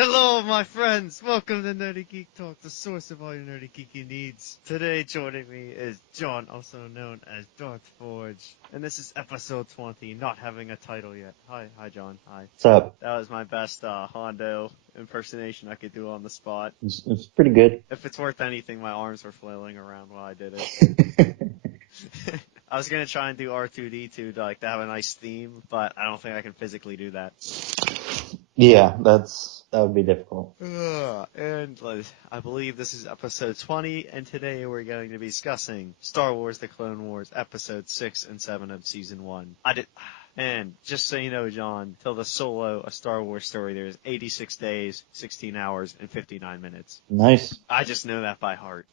Hello, my friends! Welcome to Nerdy Geek Talk, the source of all your nerdy geeky needs. Today joining me is John, also known as Darth Forge, and this is episode 20, not having a title yet. Hi John. Hi. What's up? That was my best Hondo impersonation I could do on the spot. It's pretty good. If it's worth anything, my arms were flailing around while I did it. I was gonna try and do R2-D2 to have a nice theme, but I don't think I can physically do that. Yeah, that would be difficult. And I believe this is episode 20, and today we're going to be discussing Star Wars: The Clone Wars, episodes 6 and 7 of season 1. And just so you know, John, till the Solo, A Star Wars Story, there's 86 days, 16 hours, and 59 minutes. Nice. I just know that by heart.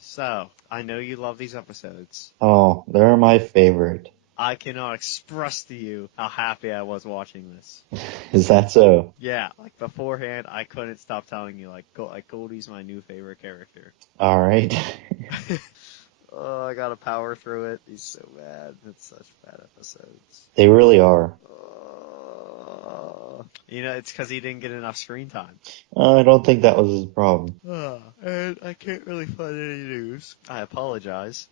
So, I know you love these episodes. Oh, they're my favorite. I cannot express to you how happy I was watching this. Is that so? Yeah, beforehand, I couldn't stop telling you, Goldie's my new favorite character. Alright. Oh, I gotta power through it. He's so bad. It's such bad episodes. They really are. It's because he didn't get enough screen time. I don't think that was his problem. And I can't really find any news. I apologize.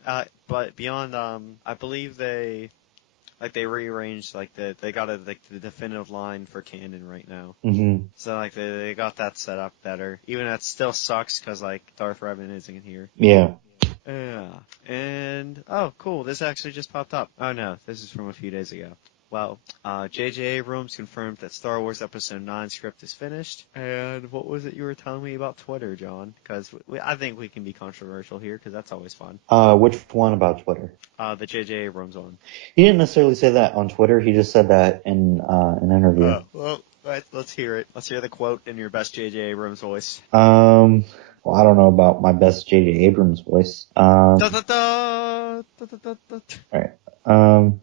But beyond, I believe they rearranged, they got the definitive line for canon right now. Mm-hmm. So, they got that set up better. Even that still sucks, because, Darth Revan isn't here. Yeah. Yeah. And, oh, cool, this actually just popped up. Oh, no, this is from a few days ago. Well, J.J. Abrams confirmed that Star Wars Episode 9 script is finished. And what was it you were telling me about Twitter, John? Because I think we can be controversial here, because that's always fun. Which one about Twitter? The J.J. Abrams one. He didn't necessarily say that on Twitter. He just said that in an interview. Well, let's hear it. Let's hear the quote in your best J.J. Abrams voice. Well, I don't know about my best J.J. Abrams voice. Alright.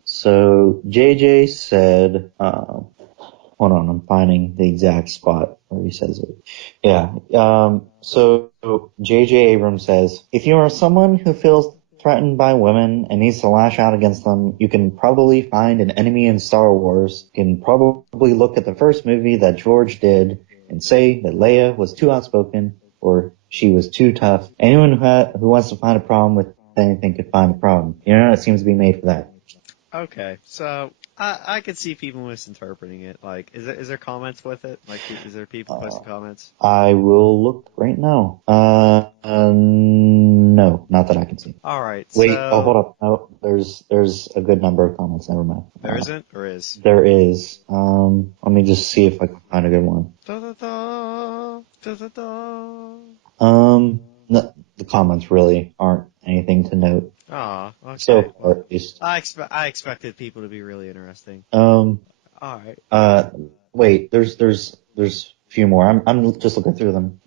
So JJ said, hold on, I'm finding the exact spot where he says it. Yeah. So JJ Abrams says, if you are someone who feels threatened by women and needs to lash out against them, you can probably find an enemy in Star Wars. You can probably look at the first movie that George did and say that Leia was too outspoken or she was too tough. Anyone who wants to find a problem with anything could find a problem. The internet seems to be made for that. Okay, so I could see people misinterpreting it. Is there comments with it? Is there people posting comments? I will look right now. No, not that I can see. All right. Wait, hold up. No, there's a good number of comments. Never mind. There isn't, or is? There is. Let me just see if I can find a good one. No, the comments really aren't anything to note. Oh, okay. So far, at least. I expected people to be really interesting. All right. Wait, there's a few more. I'm just looking through them.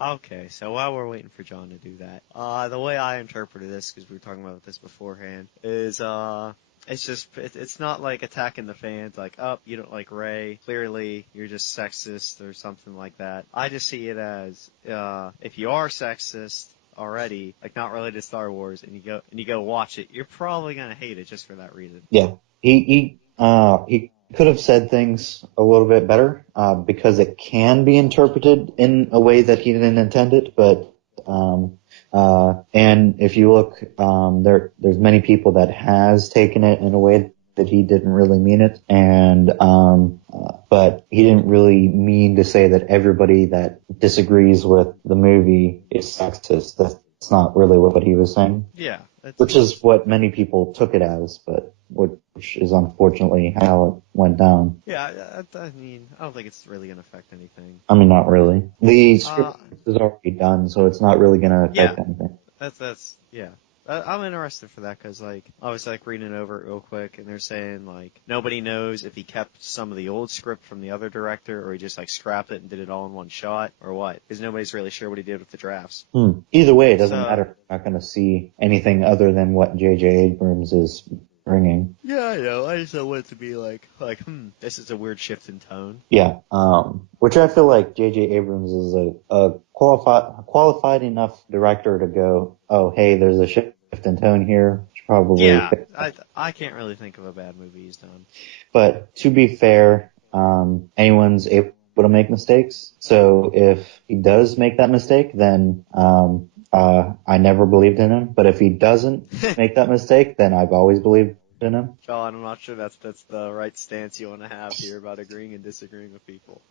Okay, so while we're waiting for John to do that, the way I interpreted this, because we were talking about this beforehand, is, it's not like attacking the fans, you don't like Rey, clearly you're just sexist or something like that. I just see it as, if you are sexist already, not related to Star Wars, and you go watch it, you're probably gonna hate it just for that reason. Yeah. He could have said things a little bit better, because it can be interpreted in a way that he didn't intend it, but, and if you look, there's many people that has taken it in a way that he didn't really mean it, and, but he didn't really mean to say that everybody that disagrees with the movie is sexist. That's not really what he was saying. Yeah. Which is what many people took it as, but which is unfortunately how it went down. Yeah, I mean, I don't think it's really going to affect anything. I mean, not really. The script is already done, so it's not really going to affect anything. Yeah. I'm interested for that, because, I was, reading it over it real quick, and they're saying, nobody knows if he kept some of the old script from the other director, or he just, scrapped it and did it all in one shot, or what. Because nobody's really sure what he did with the drafts. Either way, it doesn't matter. We're not going to see anything other than what J.J. Abrams is bringing. Yeah, I know. I just don't want it to be this is a weird shift in tone. Yeah. Which I feel like J.J. Abrams is a qualified enough director to go, oh, hey, there's a shift in tone here. Probably. Yeah, I can't really think of a bad movie he's done. But to be fair, anyone's able to make mistakes. So if he does make that mistake, then I never believed in him. But if he doesn't make that mistake, then I've always believed in him. John, I'm not sure that's the right stance you want to have here about agreeing and disagreeing with people.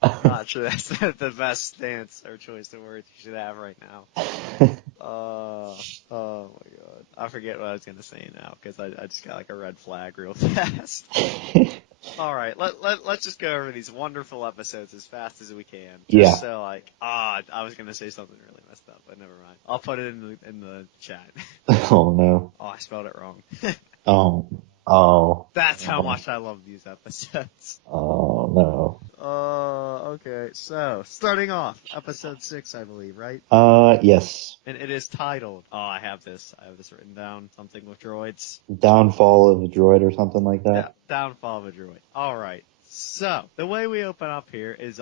Not sure that's the best stance or choice of words you should have right now. Oh my god. I forget what I was gonna say now, because I just got like a red flag real fast. Alright, let's just go over these wonderful episodes as fast as we can. Just so I was gonna say something really messed up, but never mind. I'll put it in the chat. Oh no. Oh, I spelled it wrong. Oh. That's how much I love these episodes. Oh no. Okay, so, starting off, episode 6, I believe, right? Yes. And it is titled, I have this written down, something with droids. Downfall of a droid or something like that. Yeah, downfall of a droid. Alright, so, the way we open up here is,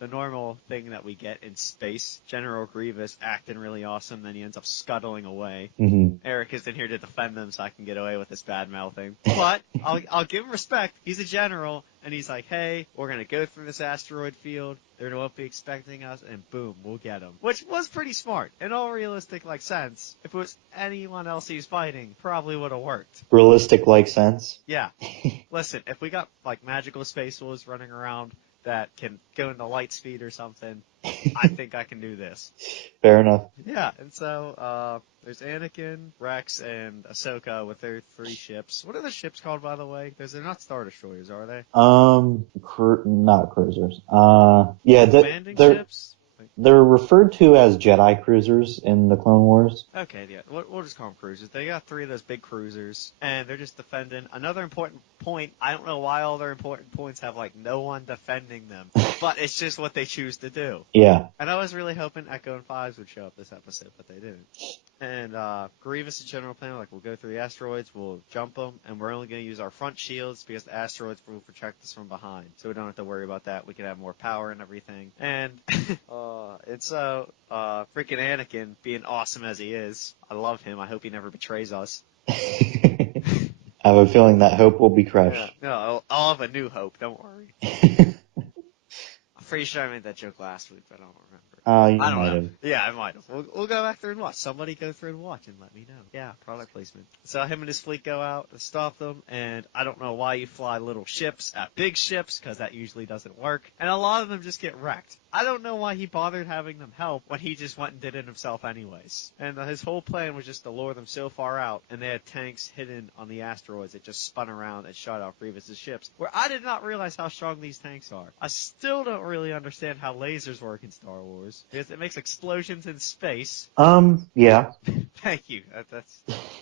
the normal thing that we get in space. General Grievous acting really awesome, then he ends up scuttling away. Mm-hmm. Eric is in here to defend them so I can get away with this bad mouthing. But, I'll give him respect. He's a general, and he's like, hey, we're gonna go through this asteroid field, they won't be expecting us, and boom, we'll get them. Which was pretty smart. In all realistic, sense, if it was anyone else he's fighting, probably would've worked. Realistic sense? Yeah. Listen, if we got, magical space wolves running around that can go into light speed or something, I think I can do this. Fair enough. Yeah, and so, there's Anakin, Rex, and Ahsoka with their 3 ships. What are the ships called, by the way? They're not Star Destroyers, are they? Not cruisers. Yeah, Commanding they're ships? they're referred to as Jedi cruisers in the Clone Wars. Okay, yeah, we'll just call them cruisers. They got 3 of those big cruisers, and they're just defending. Another important point, I don't know why all their important points have, no one defending them, but it's just what they choose to do. Yeah. And I was really hoping Echo and Fives would show up this episode, but they didn't. And, Grievous' general plan, we'll go through the asteroids, we'll jump them, and we're only going to use our front shields because the asteroids will protect us from behind. So we don't have to worry about that. We can have more power and everything. And, freaking Anakin, being awesome as he is, I love him. I hope he never betrays us. I have a feeling that hope will be crushed. Yeah, no, I'll have a new hope, don't worry. I'm pretty sure I made that joke last week, but I don't remember. You I don't might know. have. Yeah, I might have. We'll go back there and watch. Somebody go through and watch and let me know. Yeah, product placement. So him and his fleet go out to stop them, and I don't know why you fly little ships at big ships, because that usually doesn't work. And a lot of them just get wrecked. I don't know why he bothered having them help when he just went and did it himself anyways. And his whole plan was just to lure them so far out, and they had tanks hidden on the asteroids that just spun around and shot out Grievous' ships, where I did not realize how strong these tanks are. I still don't really understand how lasers work in Star Wars, because it makes explosions in space. Yeah. Thank you.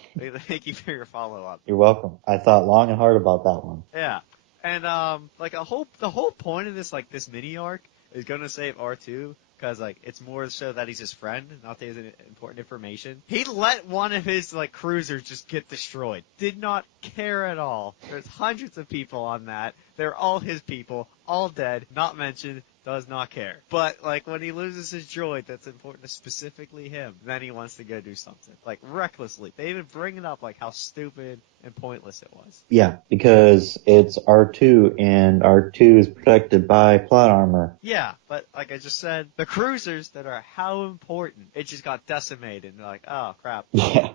Thank you for your follow-up. You're welcome. I thought long and hard about that one. Yeah. And, the whole point of this, this mini arc is gonna save R2, because, it's more so that he's his friend, not that he has important information. He let one of his, cruisers just get destroyed. Did not care at all. There's hundreds of people on that. They're all his people, all dead, not mentioned, does not care. But, when he loses his droid that's important to specifically him, then he wants to go do something. Recklessly. They even bring it up, how stupid and pointless it was. Yeah, because it's R2, and R2 is protected by plot armor. Yeah, but like I just said, the cruisers that are how important, it just got decimated, and they're like, oh, crap. Yeah.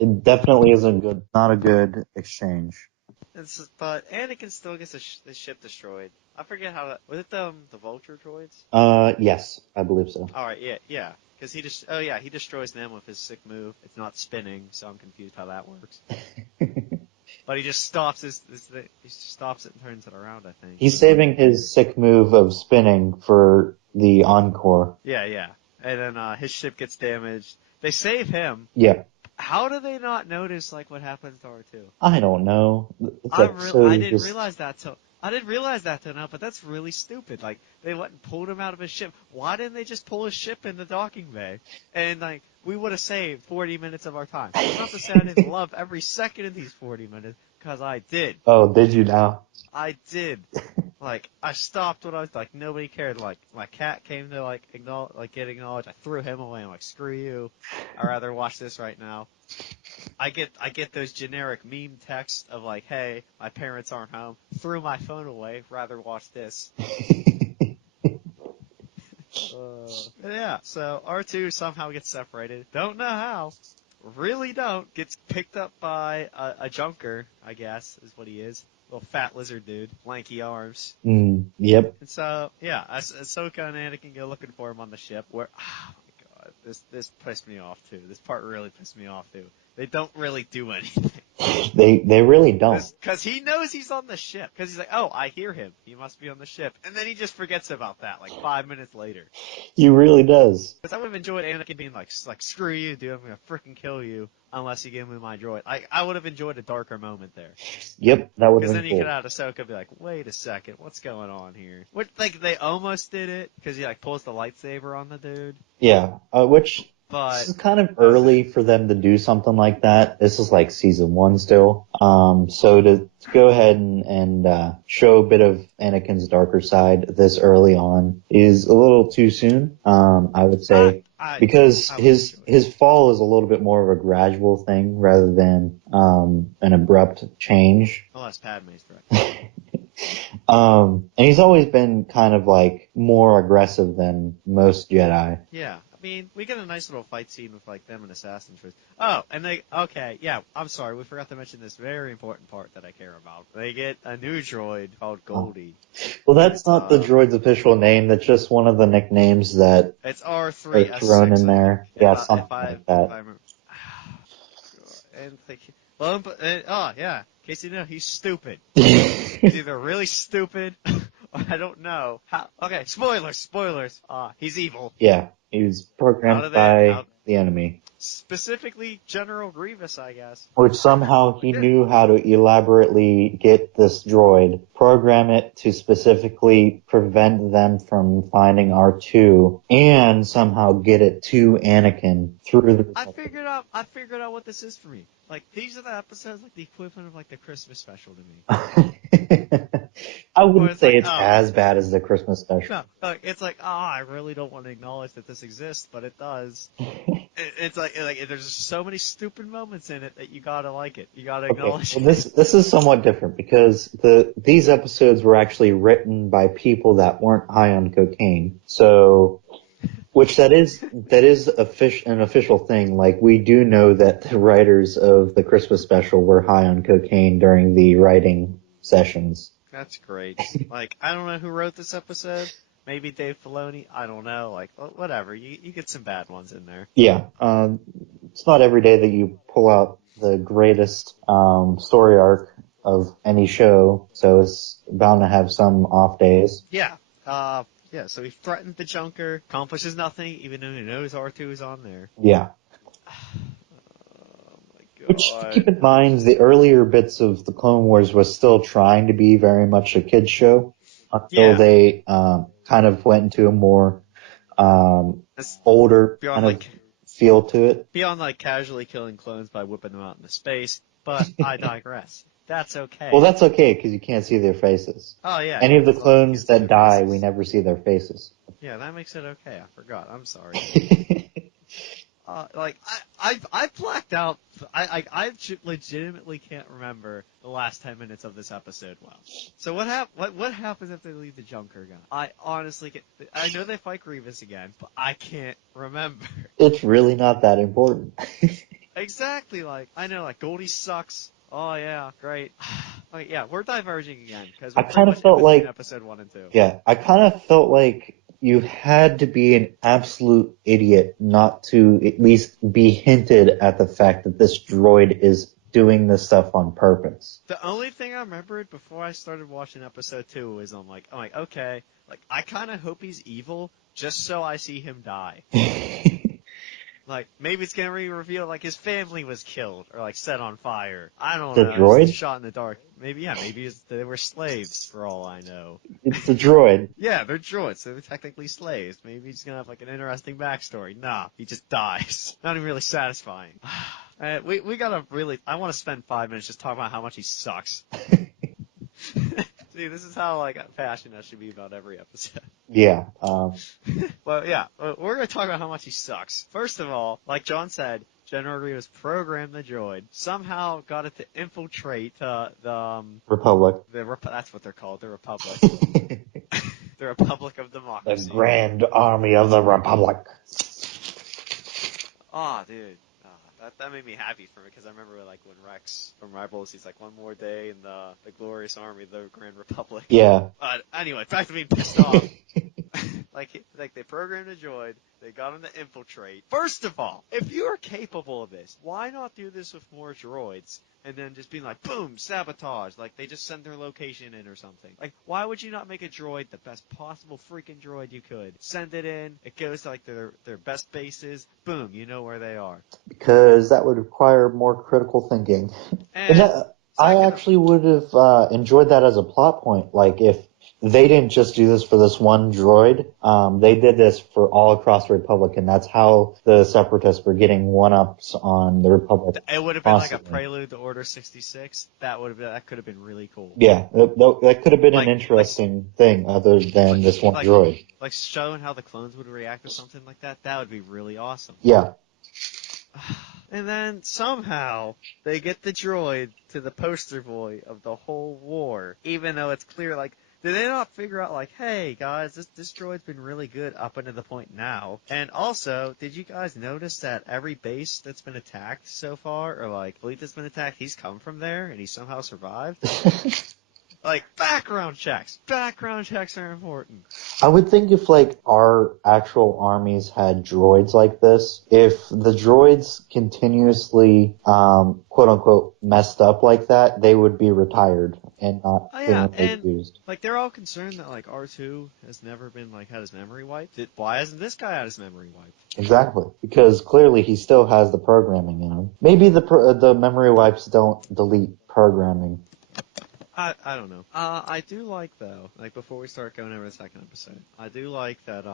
It definitely isn't not a good exchange. But Anakin still gets the ship destroyed. I forget how that... Was it the Vulture droids? Yes, I believe so. Alright, yeah. Because he destroys them with his sick move. It's not spinning, so I'm confused how that works. But he just stops he just stops it and turns it around, I think. He's saving his sick move of spinning for the Encore. Yeah. And then, his ship gets damaged. They save him. Yeah. How do they not notice, what happens to R2? I don't know. I didn't realize that till now, but that's really stupid. They went and pulled him out of his ship. Why didn't they just pull his ship in the docking bay? And, we would have saved 40 minutes of our time. It's not to say I didn't love every second of these 40 minutes, because I did. Oh, did you now? I did. like, I stopped what I was, like, nobody cared. Like, my cat came to, like, get acknowledged. I threw him away. I'm like, screw you. I'd rather watch this right now. I get those generic meme texts of like, hey, my parents aren't home. Threw my phone away. Rather watch this. Yeah, so R2 somehow gets separated. Don't know how. Really don't. Gets picked up by a junker, I guess, is what he is. Little fat lizard dude. Lanky arms. Yep. And so, yeah, Ahsoka and Anakin go looking for him on the ship where, oh my god, this pissed me off too. This part really pissed me off too. They don't really do anything. They really don't. Because he knows he's on the ship. Because he's like, oh, I hear him. He must be on the ship. And then he just forgets about that, like 5 minutes later. He really does. Because I would have enjoyed Anakin being like, screw you, dude, I'm gonna freaking kill you unless you give me my droid. I would have enjoyed a darker moment there. Yep, that would have been cool. Because then you could have Ahsoka be like, wait a second, what's going on here? Like, they almost did it, because he, like, pulls the lightsaber on the dude. Yeah, which... But this is kind of early for them to do something like that. This is like season 1 still. So to go ahead and show a bit of Anakin's darker side this early on is a little too soon, I would say. Because his fall is a little bit more of a gradual thing rather than an abrupt change. Unless Padme's correct. And he's always been kind of like more aggressive than most Jedi. Yeah. I mean, we get a nice little fight scene with, like, them and Assassin's Creed. Oh, and okay, yeah, I'm sorry, we forgot to mention this very important part that I care about. They get a new droid called Goldie. Well, that's not the droid's official name, that's just one of the nicknames that it's R3S6, are thrown in there. Yeah, something like that. And yeah, in case you know, he's stupid. He's either really stupid, or I don't know. Okay, spoilers. He's evil. Yeah. He was programmed by the enemy. Specifically, General Grievous, I guess. Which somehow he knew how to elaborately get this droid, program it to specifically prevent them from finding R2, and somehow get it to Anakin through the... I figured out what this is for me. Like, these are the episodes, like, the equivalent of, like, the Christmas special to me. I wouldn't say it's as bad as the Christmas special. No, it's like, I really don't want to acknowledge that this exists, but it does. It's like there's just so many stupid moments in it that you gotta like it. You gotta acknowledge it. Well, this is somewhat different because these episodes were actually written by people that weren't high on cocaine. So, which that is an official thing. Like, we do know that the writers of the Christmas special were high on cocaine during the writing sessions. That's great. Like, I don't know who wrote this episode. Maybe Dave Filoni. I don't know. Like, whatever. You get some bad ones in there. Yeah. It's not every day that you pull out the greatest story arc of any show, so it's bound to have some off days. Yeah. Yeah, so he threatened the Junker, accomplishes nothing, even though he knows R2 is on there. Yeah. Which, keep in mind, the earlier bits of the Clone Wars was still trying to be very much a kid's show until they kind of went into a more older kind of feel to it. Beyond, like, casually killing clones by whipping them out into space, but I digress. That's okay. Well, that's okay, because you can't see their faces. Oh, yeah. Any of the clones that die, we never see their faces. Yeah, that makes it okay. I forgot. I'm sorry. I blacked out. I legitimately can't remember the last 10 minutes of this episode well. So what happens if they leave the Junker gun? I honestly I know they fight Grievous again, but I can't remember. It's really not that important. Exactly, like, I know, like, Goldie sucks. Oh yeah, great. Like, yeah, we're diverging again, because I kind of felt like episode 1 and 2. Yeah, I kind of felt like you had to be an absolute idiot not to at least be hinted at the fact that this droid is doing this stuff on purpose. The only thing I remembered before I started watching episode 2 was I'm like, okay, like, I kind of hope he's evil just so I see him die. Like, maybe it's gonna be revealed, like, his family was killed, or, like, set on fire. I don't know. The droid? Shot in the dark. Maybe they were slaves, for all I know. It's the droid. Yeah, they're droids, so they're technically slaves. Maybe he's gonna have, like, an interesting backstory. Nah, he just dies. Not even really satisfying. We gotta really, I wanna spend 5 minutes just talking about how much he sucks. See, this is how like passionate I should be about every episode. Yeah. Well, yeah, we're gonna talk about how much he sucks. First of all, like John said, General Grievous programmed the droid, somehow got it to infiltrate Republic. that's what they're called, the Republic. The Republic of The Democracy. Grand Army of the Republic. Oh, dude. That made me happy for me because I remember like when Rex from Rebels, he's like, one more day in the glorious army of the Grand Republic. Yeah. Anyway, back to being pissed off. Like they programmed a droid, they got him to infiltrate. First of all, if you are capable of this, why not do this with more droids? And then just being like, boom, sabotage. Like, they just send their location in or something. Like, why would you not make a droid the best possible freaking droid you could? Send it in, it goes to, like, their best bases, boom, you know where they are. Because that would require more critical thinking. And I actually would have enjoyed that as a plot point. Like, if they didn't just do this for this one droid, they did this for all across the Republic, and that's how the Separatists were getting one-ups on the Republic. It would have been like a prelude to Order 66. That could have been really cool. Yeah, that could have been an interesting thing other than this one droid. Like showing how the clones would react to something like that, that would be really awesome. Yeah. And then somehow they get the droid to the poster boy of the whole war, even though it's clear, like, did they not figure out, like, hey, guys, this droid's been really good up until the point now? And also, did you guys notice that every base that's been attacked so far, or, like, fleet that's been attacked, he's come from there, and he somehow survived? Like, background checks. Background checks are important. I would think if, like, our actual armies had droids like this, if the droids continuously, quote-unquote, messed up like that, they would be retired and not used. Like, they're all concerned that, like, R2 has never been, like, had his memory wiped. Why hasn't this guy had his memory wiped? Exactly. Because clearly he still has the programming in him. Maybe the memory wipes don't delete programming. I don't know. I do like, though, like, before we start going over the second episode, I do like that,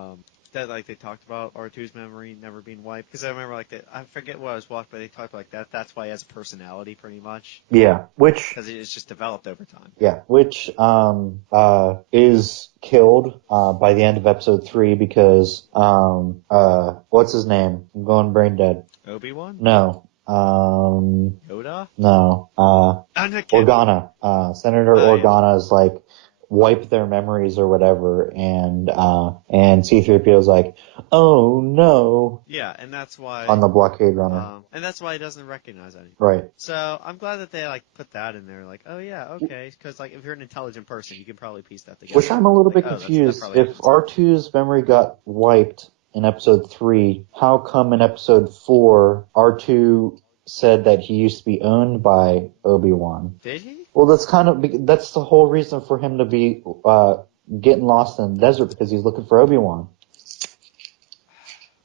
like, they talked about R2's memory never being wiped. Because I remember, like, I forget what I was watching, but they talked like that. That's why he has a personality, pretty much. Yeah, which... Because it's just developed over time. Yeah, which, is killed, by the end of episode 3 because, what's his name? I'm going brain dead. Obi-Wan? No. Yoda? No. Organa. Senator Organa's like wipe their memories or whatever, and C-3PO's like, oh no. Yeah, and that's why on the blockade runner. And that's why he doesn't recognize anything. Right. So I'm glad that they like put that in there. Like, oh yeah, okay, because like if you're an intelligent person, you can probably piece that together. Which I'm a little bit confused. If R2's memory got wiped in episode 3, how come in episode 4 R2 said that he used to be owned by Obi-Wan? Did he? Well, that's the whole reason for him to be getting lost in the desert, because he's looking for Obi-Wan.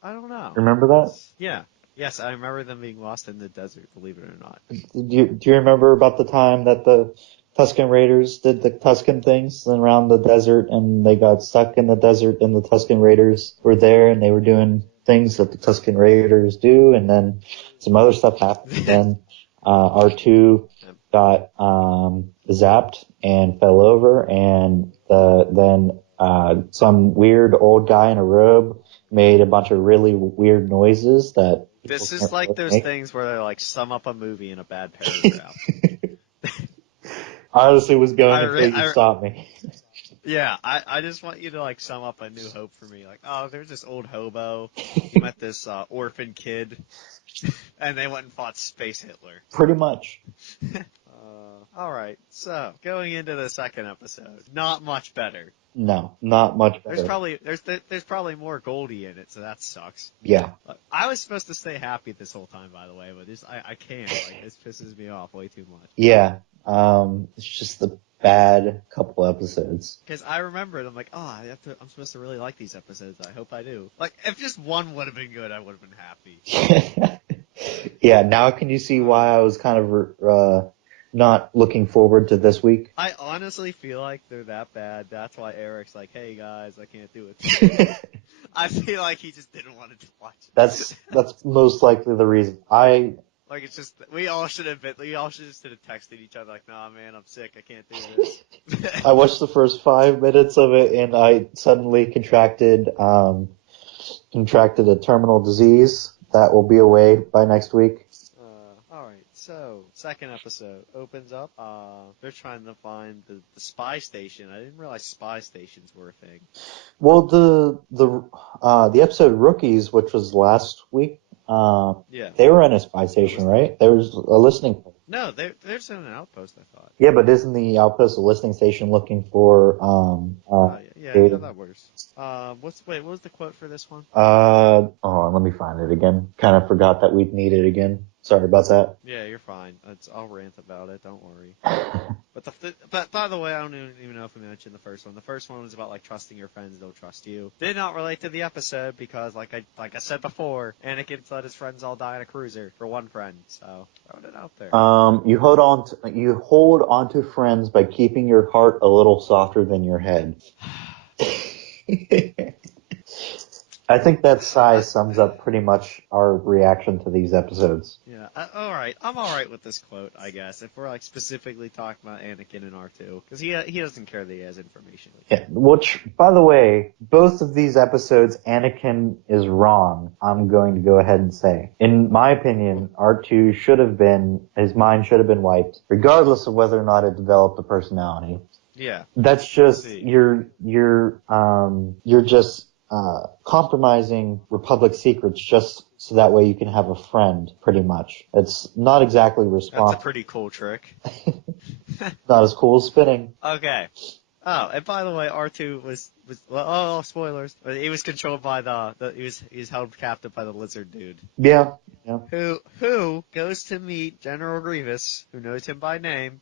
I don't know. Remember that? Yeah. Yes, I remember them being lost in the desert, believe it or not. Do you remember about the time that the Tusken Raiders did the Tusken things around the desert, and they got stuck in the desert, and the Tusken Raiders were there, and they were doing things that the Tusken Raiders do, and then some other stuff happened, and R2 got zapped and fell over, and then some weird old guy in a robe made a bunch of really weird noises that... This is like those things where they like sum up a movie in a bad paragraph. I honestly was going until you stopped me. Yeah, I just want you to like sum up A New Hope for me. Like, oh, there's this old hobo. He met this orphan kid, and they went and fought Space Hitler. Pretty much. All right, so going into the second episode, not much better. No, not much better. There's probably more Goldie in it, so that sucks. Yeah. I was supposed to stay happy this whole time, by the way, but I can't. Like, this pisses me off way too much. Yeah. It's just the bad couple episodes. Because I remembered, I'm like, oh, I'm supposed to really like these episodes. I hope I do. Like, if just one would have been good, I would have been happy. Yeah. Now can you see why I was kind of not looking forward to this week? I honestly feel like they're that bad. That's why Eric's like, hey guys, I can't do it. I feel like he just didn't want to watch it. That's most likely the reason. I Like it's just we all should have texted each other like, nah, man, I'm sick, I can't do this. I watched the first 5 minutes of it and I suddenly contracted a terminal disease that will be away by next week. Alright, so, second episode opens up, they're trying to find the spy station. I didn't realize spy stations were a thing. Well, the episode Rookies, which was last week, they were in a spy station, right? There was a listening. No, they're in an outpost, I thought. Yeah, but isn't the outpost a listening station looking for, yeah, that works. What was the quote for this one? Hold on, let me find it again. Kind of forgot that we'd need it again. Sorry about that. Yeah, you're fine. I'll rant about it, don't worry. But by the way, I don't even know if we mentioned the first one. The first one was about like trusting your friends, they'll trust you. Did not relate to the episode because like I said before, Anakin let his friends all die in a cruiser for one friend, so throwing it out there. You hold on to friends by keeping your heart a little softer than your head. I think that size sums up pretty much our reaction to these episodes. Yeah, alright. I'm alright with this quote, I guess, if we're like specifically talking about Anakin and R2. Because he doesn't care that he has information. Yeah, which, by the way, both of these episodes, Anakin is wrong, I'm going to go ahead and say. In my opinion, R2 his mind should have been wiped, regardless of whether or not it developed a personality. Yeah. That's just, you're just compromising Republic secrets just so that way you can have a friend, pretty much. It's not exactly responsible. That's a pretty cool trick. Not as cool as spinning. Okay. Oh, and by the way, R2 was spoilers. He was controlled by he was held captive by the lizard dude. Yeah. Who goes to meet General Grievous, who knows him by name,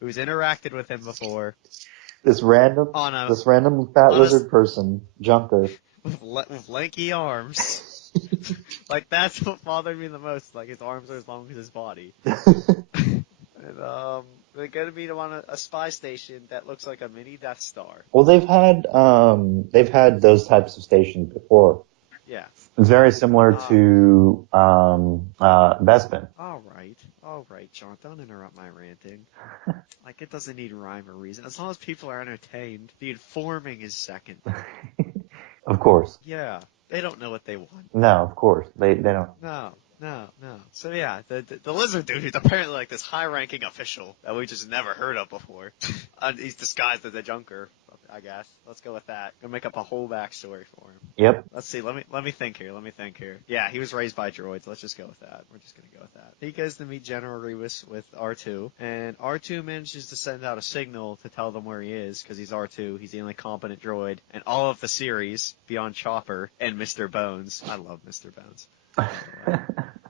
who's interacted with him before. This random fat lizard person, Junker. With lanky arms. Like, that's what bothered me the most. Like, his arms are as long as his body. And, they're gonna meet him on a spy station that looks like a mini Death Star. Well, they've had those types of stations before. Yeah. Very similar to, Bespin. Alright, John, don't interrupt my ranting. Like, it doesn't need rhyme or reason. As long as people are entertained, the informing is second. Of course. Yeah. They don't know what they want. No, of course. They don't. No. So yeah, the lizard dude, who's apparently like this high-ranking official that we just never heard of before. He's disguised as a junker, I guess. Let's go with that. Gonna make up a whole backstory for him. Yep. Let's see, let me think here. Yeah, he was raised by droids. Let's just go with that. We're just gonna go with that. He goes to meet General Grievous with R2, and R2 manages to send out a signal to tell them where he is, because he's R2, he's the only competent droid, and all of the series, beyond Chopper and Mr. Bones. I love Mr. Bones.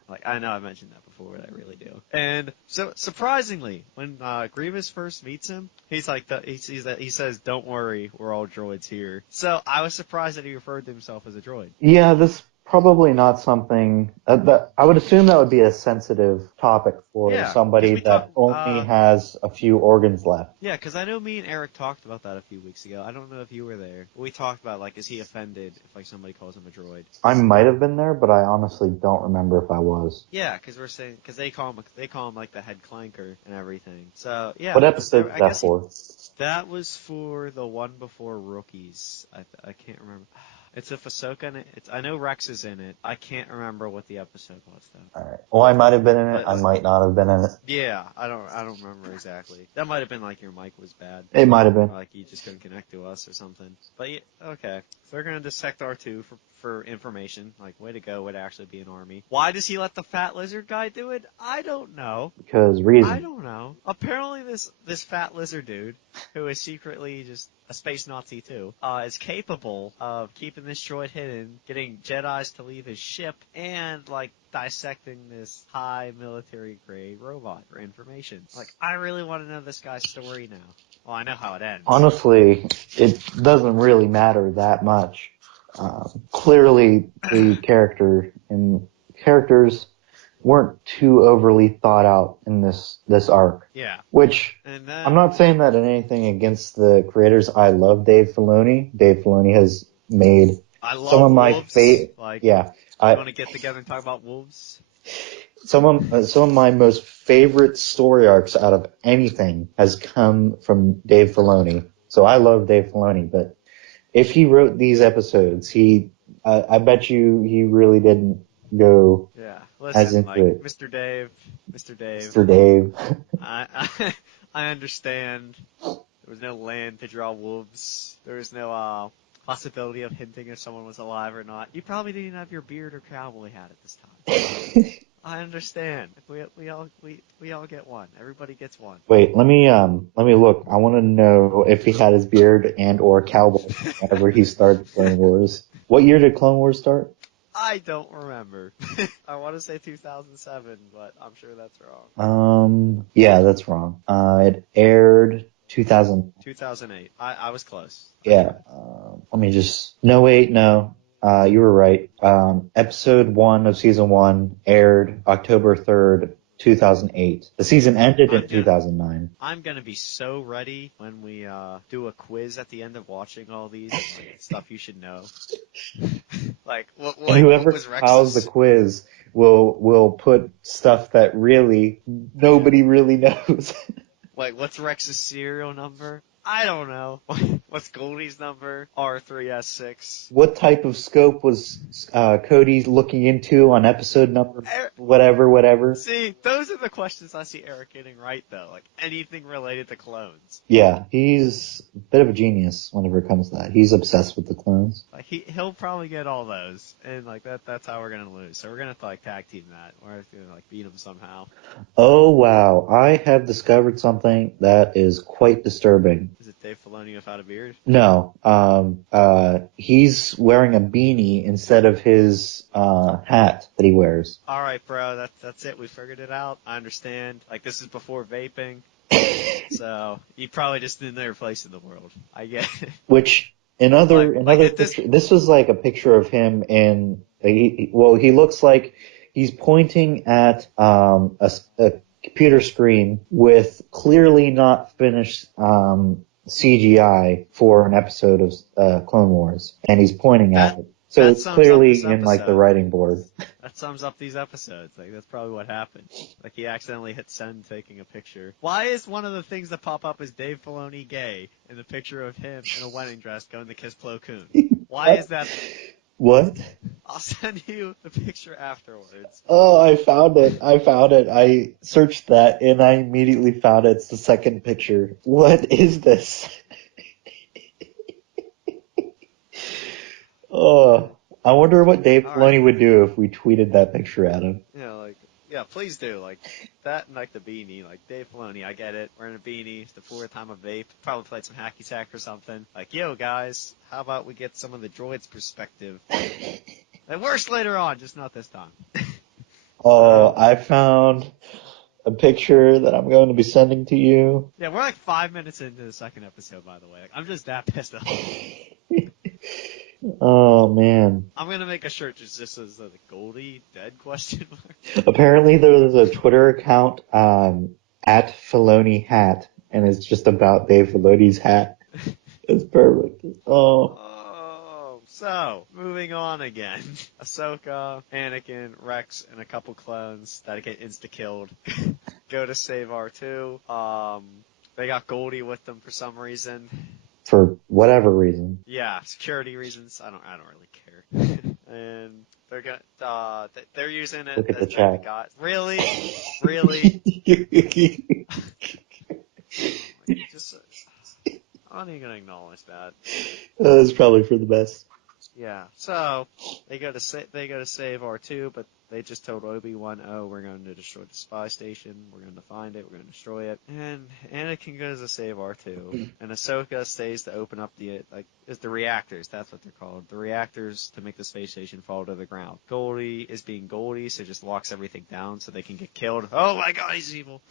Like, I know I mentioned that before, but I really do. And so, surprisingly, when Grievous first meets him, he's like, he says, "Don't worry, we're all droids here." So I was surprised that he referred to himself as a droid. Yeah, this probably not something that I would assume that would be a sensitive topic for somebody that only has a few organs left. Yeah, because I know me and Eric talked about that a few weeks ago. I don't know if you were there. We talked about, like, is he offended if, like, somebody calls him a droid? I might have been there, but I honestly don't remember if I was. Yeah, because they call him like the head clanker and everything. So yeah. What episode was that for? That was for the one before Rookies. I can't remember. It's with Ahsoka in it. I know Rex is in it. I can't remember what the episode was though. Alright. Well, I might have been in it. I might not have been in it. Yeah, I don't remember exactly. That might have been like your mic was bad. It might have been. Or like you just couldn't connect to us or something. But yeah, okay. So they're gonna dissect R2 for information. Like, way to go, way to actually be an army. Why does he let the fat lizard guy do it? I don't know. Because reason. I don't know. Apparently this fat lizard dude, who is secretly just a space Nazi too, is capable of keeping this droid hidden, getting Jedis to leave his ship, and like dissecting this high military grade robot for information. Like, I really want to know this guy's story now. Well, I know how it ends. Honestly, it doesn't really matter that much. Clearly, the characters weren't too overly thought out in this arc. Yeah. Which, I'm not saying that in anything against the creators. I love Dave Filoni. Dave Filoni has made some of my favorite. Like, yeah. I want to get together and talk about wolves. some of my most favorite story arcs out of anything has come from Dave Filoni. So I love Dave Filoni, but if he wrote these episodes, I bet you he really didn't go Yeah. as Listen, into like it. Mr. Dave, Mr. Dave. I understand. There was no land to draw wolves. There was no possibility of hinting if someone was alive or not. You probably didn't have your beard or cowboy hat at this time. I understand. We all get one. Everybody gets one. Wait, let me look. I want to know if he had his beard and or cowboy whenever he started Clone Wars. What year did Clone Wars start? I don't remember. I want to say 2007, but I'm sure that's wrong. Yeah, that's wrong. It aired 2000. 2008. I was close. Yeah. Let me just. No, wait, no. You were right. Episode 1 of season 1 aired October 3rd, 2008. The season ended in 2009. I'm gonna be so ready when we do a quiz at the end of watching all these, like, stuff you should know. Like what And whoever was compiles the Rex's quiz will put stuff that really nobody really knows. like what's Rex's serial number? I don't know. What's Goldie's number? R3S6. What type of scope was Cody looking into on episode number whatever? See, those are the questions I see Eric getting right, though. Like anything related to clones. Yeah, he's a bit of a genius whenever it comes to that. He's obsessed with the clones. Like he'll probably get all those, and like that's how we're gonna lose. So we're gonna have to like tag team that. We're gonna like beat him somehow. Oh wow, I have discovered something that is quite disturbing. Is it Dave Filoni without a beard? No, he's wearing a beanie instead of his hat that he wears. All right, bro. That's it. We figured it out. I understand. Like this is before vaping, so you probably just in their place in the world. I get it. Which this was like a picture of him in. He looks like he's pointing at a computer screen with clearly not finished CGI for an episode of Clone Wars, and he's pointing at it. So it's clearly in like the writing board. That sums up these episodes. Like that's probably what happened. Like he accidentally hit send taking a picture. Why is one of the things that pop up is Dave Filoni gay in the picture of him in a wedding dress going to kiss Plo Koon? Why is that? What? I'll send you the picture afterwards. Oh, I found it. I searched that and I immediately found it. It's the second picture. What is this? Oh, I wonder what Dave Filoni would do if we tweeted that picture at him. Yeah, please do. Like, that and, like, the beanie. Like, Dave Filoni, I get it. Wearing a beanie. It's the fourth time of vape. Probably played some hacky sack or something. Like, yo, guys, how about we get some of the droids' perspective? It works later on, just not this time. Oh, I found a picture that I'm going to be sending to you. Yeah, we're like 5 minutes into the second episode, by the way. Like, I'm just that pissed off. Oh man. I'm gonna make a shirt just says the Goldie dead question mark. Apparently there's a Twitter account at Filoni Hat, and it's just about Dave Filoni's hat. It's perfect. So, moving on again. Ahsoka, Anakin, Rex, and a couple clones that get insta-killed go to save R2. They got Goldie with them for some reason. For whatever reason. Yeah, security reasons. I don't really care. And they're using it Look at as the chat. guys. Really? Really? I'm not even gonna acknowledge that. It's probably for the best. Yeah. So they go to save R2, but they just told Obi-Wan, "Oh, we're going to destroy the spy station. We're going to find it. We're going to destroy it." And Anakin goes to save R2, and Ahsoka stays to open up the reactors. That's what they're called. The reactors to make the space station fall to the ground. Goldie is being Goldie, so just locks everything down so they can get killed. Oh my God, he's evil.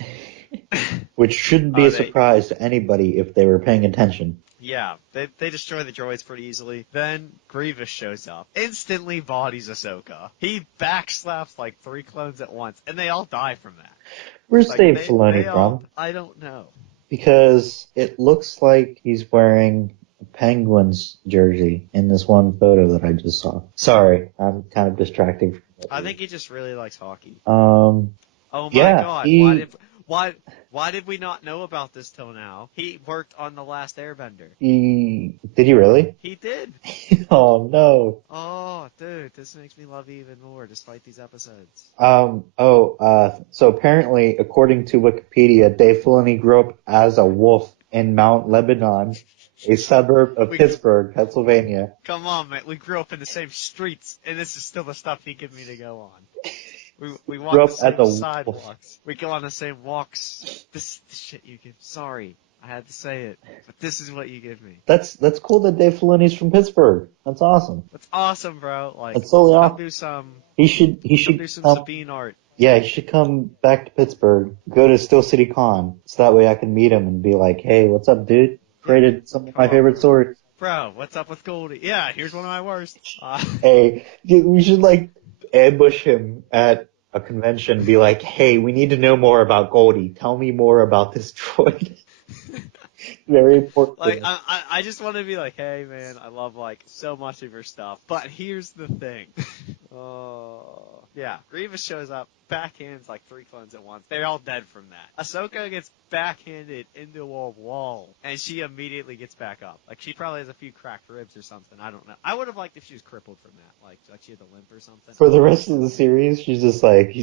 Which shouldn't be a surprise to anybody if they were paying attention. Yeah, they destroy the droids pretty easily. Then Grievous shows up. Instantly bodies Ahsoka. He backslaps like 3 clones at once, and they all die from that. Where's Dave Filoni from? I don't know. Because it looks like he's wearing a Penguins jersey in this one photo that I just saw. Sorry, I'm kind of distracting I think he just really likes hockey. Um, Oh my yeah, God! Why did we not know about this till now? He worked on The Last Airbender. did he really? He did. Oh no. Oh, dude, this makes me love you even more, despite these episodes. So apparently, according to Wikipedia, Dave Filoni grew up as a wolf in Mount Lebanon, a suburb of Pittsburgh, Pennsylvania. Come on, man. We grew up in the same streets, and this is still the stuff he gave me to go on. We Grew walk up the as same a wolf. sidewalks. We go on the same walks. This shit you give. Sorry, I had to say it, but this is what you give me. That's cool that Dave Filoni's from Pittsburgh. That's awesome. That's awesome, bro. Like, That's totally come awesome. do some. He should Come do some come. Sabine art. Yeah, he should come back to Pittsburgh. Go to Steel City Con, so that way I can meet him and be like, "Hey, what's up, dude? Created some of my favorite stories." Bro, what's up with Goldie? Yeah, here's one of my worst. Hey, dude, we should like ambush him at a convention. Be like, "Hey, we need to know more about Goldie. Tell me more about this droid." Very important. Like, I just want to be like, hey, man, I love, like, so much of your stuff. But here's the thing. Oh. Yeah, Grievous shows up, backhands like 3 clones at once. They're all dead from that. Ahsoka gets backhanded into a wall, and she immediately gets back up. Like, she probably has a few cracked ribs or something. I don't know. I would have liked if she was crippled from that. Like she had a limp or something. For the rest of the series, she's just like,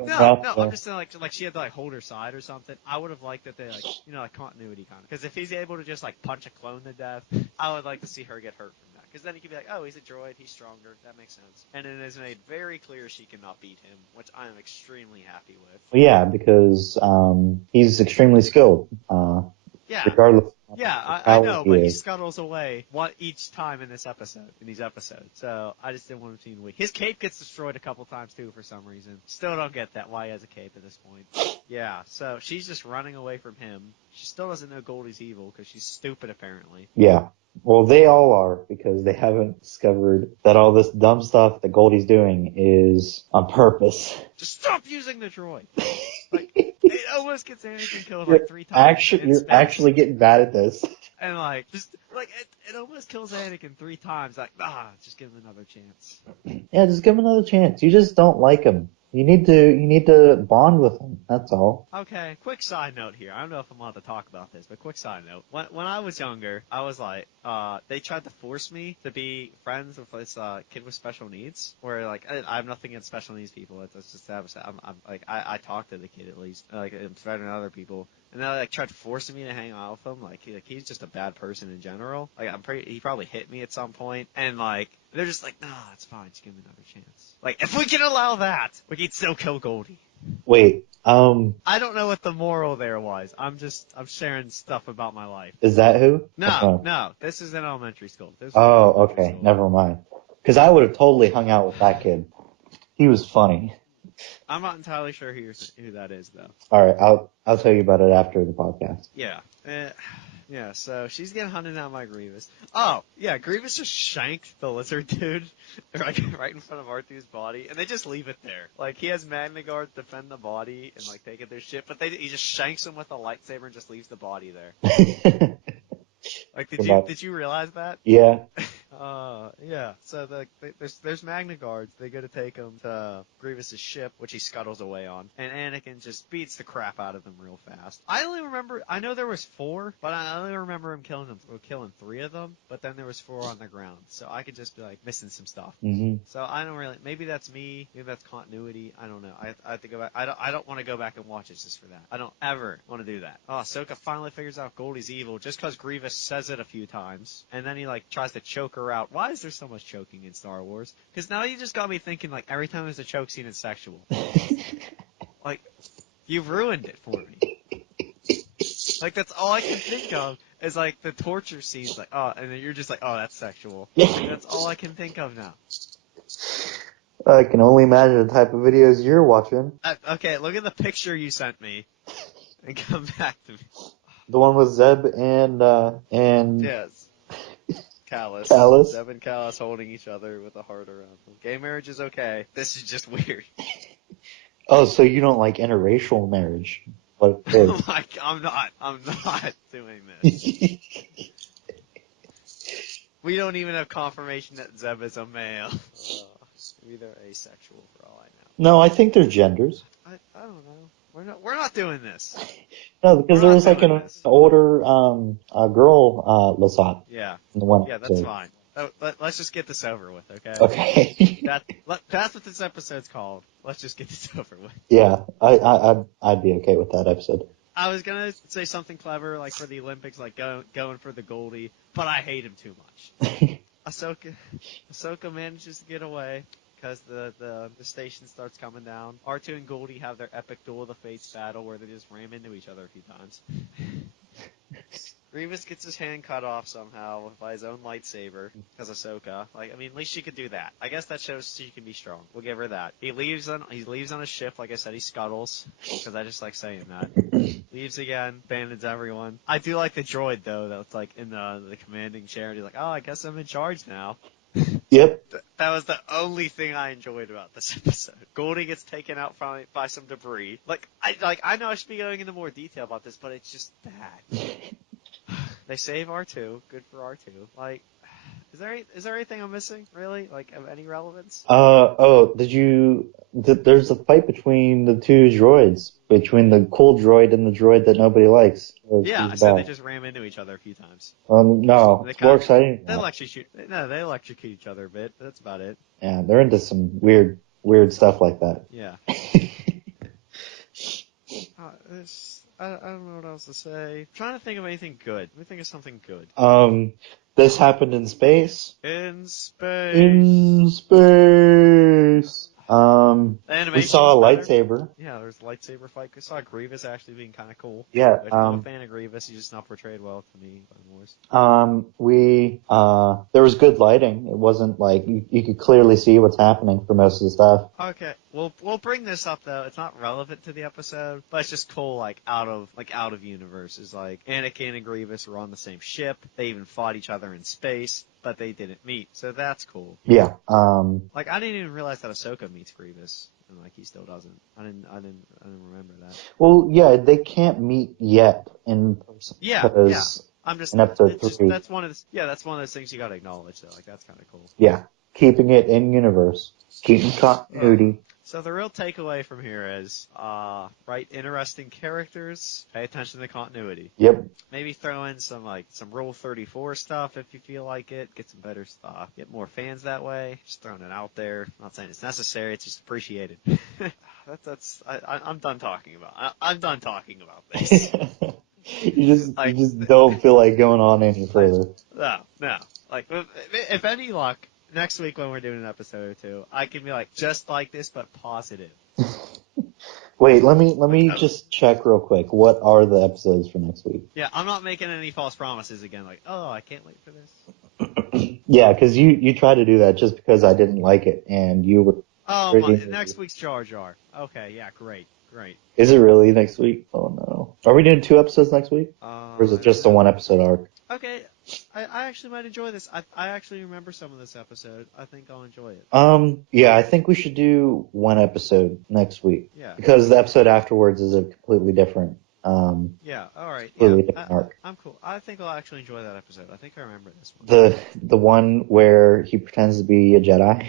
No, I'm just saying, like she had to, like, hold her side or something. I would have liked that they, like, like, continuity kind of. Because if he's able to just, like, punch a clone to death, I would like to see her get hurt from that. Because then he could be like, oh, he's a droid, he's stronger, that makes sense. And it is made very clear she cannot beat him, which I am extremely happy with. Well, yeah, because he's extremely skilled. Yeah. Regardless. Yeah, I know, but he scuttles away each time in these episodes. So I just didn't want him to be weak. His cape gets destroyed a couple times too for some reason. Still don't get that why he has a cape at this point. Yeah, so she's just running away from him. She still doesn't know Goldie's evil because she's stupid apparently. Yeah. Well, they all are because they haven't discovered that all this dumb stuff that Goldie's doing is on purpose. Just stop using the droid. Like, it almost gets Anakin killed like 3 times. You're actually getting bad at this. And like, just like it almost kills Anakin 3 times. Like, just give him another chance. Yeah, just give him another chance. You just don't like him. You need to bond with him. That's all. Okay, quick side note here. I don't know if I'm allowed to talk about this, but quick side note. When I was younger, I was like, they tried to force me to be friends with this kid with special needs. Where like I have nothing against special needs people. It's just I talk to the kid at least. Like it's better than other people. And they like tried forcing me to hang out with him. Like he's just a bad person in general. Like he probably hit me at some point. And like they're just like, nah, it's fine. Just give him another chance. Like if we can allow that, we can still kill Goldie. Wait, I don't know what the moral there was. I'm sharing stuff about my life. Is that who? No. This is in elementary school. Okay. Never mind. Because I would have totally hung out with that kid. He was funny. I'm not entirely sure who that is, though. All right, I'll tell you about it after the podcast. Yeah. Yeah, so she's getting hunted out by Grievous. Oh, yeah, Grievous just shanked the lizard dude right in front of R2's body, and they just leave it there. Like, he has Magna Guard defend the body and, like, take it their shit, but he just shanks him with a lightsaber and just leaves the body there. Like, did you realize that? Yeah. Yeah. So there's Magna Guards. They go to take him to Grievous's ship, which he scuttles away on, and Anakin just beats the crap out of them real fast. I know there was 4, but I only remember him killing 3 of them. But then there was 4 on the ground, so I could just be like missing some stuff. Mm-hmm. So I don't really. Maybe that's me. Maybe that's continuity. I don't know. I have to go back. I don't want to go back and watch it just for that. I don't ever want to do that. Oh, Ahsoka finally figures out Goldie's evil just because Grievous says it a few times, and then he like tries to choke her out. Why is there so much choking in Star Wars? Because now you just got me thinking like every time there's a choke scene it's sexual. Like, you've ruined it for me. Like that's all I can think of is like the torture scenes, like and then you're just like, oh, that's sexual. Like, that's all I can think of now. I can only imagine the type of videos you're watching. Okay, look at the picture you sent me, and come back to me. The one with Zeb and yes, Callus. Zeb and Callus holding each other with a heart around them. Gay marriage is okay. This is just weird. Oh, so you don't like interracial marriage? What it is. I'm not doing this. We don't even have confirmation that Zeb is a male. Maybe they're asexual for all I No, I think they're genders. know. I don't know. We're not doing this. No, because We're there not was like doing an this. older girl Lasat Yeah. in the one Yeah, that's episode. fine. Let's just get this over with, okay? Okay. That's what this episode's called. Let's just get this over with. Yeah, I'd be okay with that episode. I was gonna say something clever, like for the Olympics, like going for the Goldie, but I hate him too much. Ahsoka manages to get away because the station starts coming down. R2 and Goldie have their epic Duel of the Fates battle where they just ram into each other a few times. Grievous gets his hand cut off somehow by his own lightsaber because Ahsoka. Like, I mean, at least she could do that. I guess that shows she can be strong. We'll give her that. He leaves on a ship. Like I said, he scuttles because I just like saying that. Leaves again, abandons everyone. I do like the droid though. That's like in the commanding chair. And he's like, oh, I guess I'm in charge now. Yep. That was the only thing I enjoyed about this episode. Goldie gets taken out by some debris. I know I should be going into more detail about this, but it's just bad. They save R2. Good for R2. Like, is there anything I'm missing, really? Like, of any relevance? There's a fight between the two droids, between the cool droid and the droid that nobody likes. Yeah, I said they just ram into each other a few times. No, it's more exciting. They electrocute each other a bit, but that's about it. Yeah, they're into some weird stuff like that. Yeah. I don't know what else to say. I'm trying to think of anything good. Let me think of something good. This happened in space. In space. In space. The animation We saw a was better. Lightsaber. Yeah, there's a lightsaber fight. We saw Grievous actually being kind of cool. Yeah. I'm a fan of Grievous. He's just not portrayed well to me by the Wars. There was good lighting. It wasn't like you could clearly see what's happening for most of the stuff. Okay, we'll bring this up though. It's not relevant to the episode, but it's just cool. Like out of universe is like Anakin and Grievous were on the same ship. They even fought each other in space, but they didn't meet. So that's cool. Yeah. Like I didn't even realize that Ahsoka meets Grievous, and like he still doesn't. I didn't remember that. Well, yeah, they can't meet yet in person. Yeah. I'm just in episode 3. that's one of those things you gotta acknowledge though. Like that's kind of cool. Yeah, keeping it in universe, keeping continuity. So the real takeaway from here is, write interesting characters, pay attention to the continuity. Yep. Maybe throw in some Rule 34 stuff if you feel like it. Get some better stuff. Get more fans that way. Just throwing it out there. Not saying it's necessary. It's just appreciated. I'm done talking about. I'm done talking about this. You just don't feel like going on any further. No. Like, if any luck, next week when we're doing an episode or two, I can be like, just like this, but positive. Wait, let me just check real quick. What are the episodes for next week? Yeah, I'm not making any false promises again. Like, oh, I can't wait for this. Yeah, because you tried to do that just because I didn't like it, and you were. Oh, next week's Jar Jar. Okay, yeah, great. Is it really next week? Oh no. Are we doing 2 episodes next week? Or is it just a 1 episode arc? Okay, I actually might enjoy this. I actually remember some of this episode. I think I'll enjoy it. Yeah, I think we should do 1 episode next week. Yeah. Because the episode afterwards is a completely different, yeah, alright. completely different arc. I'm cool. I think I'll actually enjoy that episode. I think I remember this one. The one where he pretends to be a Jedi?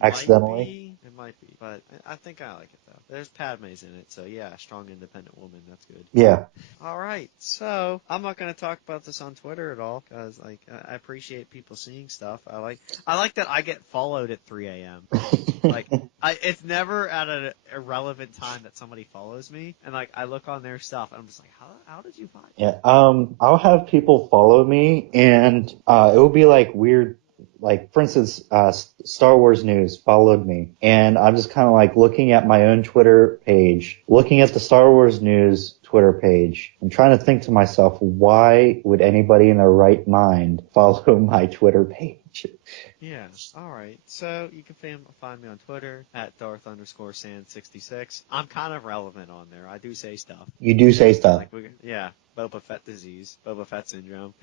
Accidentally? It might be, but I think I like it though. There's Padme's in it, so yeah, strong independent woman, that's good. Yeah. Alright, so, I'm not gonna talk about this on Twitter at all, cause like, I appreciate people seeing stuff. I like that I get followed at 3 a.m. Like, it's never at an irrelevant time that somebody follows me, and like, I look on their stuff, and I'm just like, how did you find me? Yeah, I'll have people follow me, and, it will be like weird, like, for instance, Star Wars News followed me, and I'm just kind of like looking at my own Twitter page, looking at the Star Wars News Twitter page, and trying to think to myself, why would anybody in their right mind follow my Twitter page? Yeah, alright. So, you can find me on Twitter, at Darth_Sand66. I'm kind of relevant on there. I do say stuff. You do say stuff. Yeah, Boba Fett disease, Boba Fett syndrome.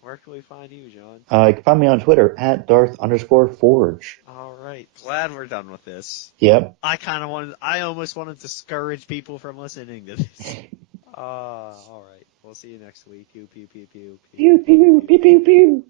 Where can we find you, John? You can find me on Twitter, at Darth_Forge. Alright, glad we're done with this. Yep. I almost wanted to discourage people from listening to this. Alright. We'll see you next week. Pew, pew, pew, pew, pew. Pew, pew, pew, pew, pew.